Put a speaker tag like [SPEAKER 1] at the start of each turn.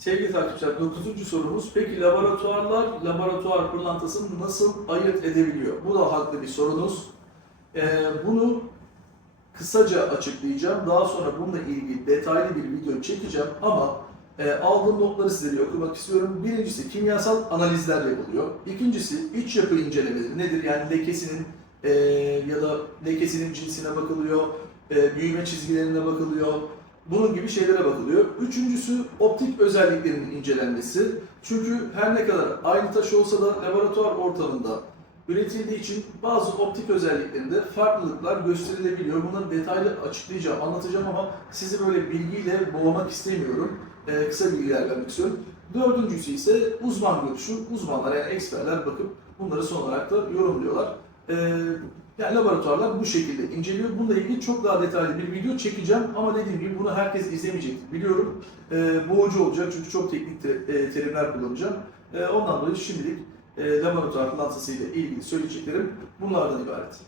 [SPEAKER 1] Sevgili takipçiler 9. sorumuz. Peki laboratuvarlar laboratuvar pırlantasını nasıl ayırt edebiliyor? Bu da haklı bir sorunuz. Ee, bunu kısaca açıklayacağım. Daha sonra bununla ilgili detaylı bir video çekeceğim ama e, aldığım notları bir okumak istiyorum. Birincisi kimyasal analizler yapılıyor. İkincisi iç yapı incelemeleri nedir? Yani lekesinin e, ya da lekesinin cinsine bakılıyor, e, büyüme çizgilerine bakılıyor, bunun gibi şeylere bakılıyor. Üçüncüsü optik özelliklerinin incelenmesi. Çünkü her ne kadar aynı taş olsa da laboratuvar ortamında üretildiği için bazı optik özelliklerinde farklılıklar gösterilebiliyor. Bunları detaylı açıklayacağım, anlatacağım ama sizi böyle bilgiyle boğmak istemiyorum. Ee, kısa bilgiler vermek istiyorum. Dördüncüsü ise uzman görüşü. Uzmanlar yani eksperler bakıp bunları son olarak da yorumluyorlar. Ee, yani laboratuvarlar bu şekilde inceliyor. Bununla ilgili çok daha detaylı bir video çekeceğim ama dediğim gibi bunu herkes izlemeyecek biliyorum. Ee, boğucu olacak çünkü çok teknik te- e, terimler kullanacağım. Ee, ondan dolayı şimdilik e, laboratuvar pırlantası
[SPEAKER 2] ile ilgili söyleyeceklerim bunlardan ibaret.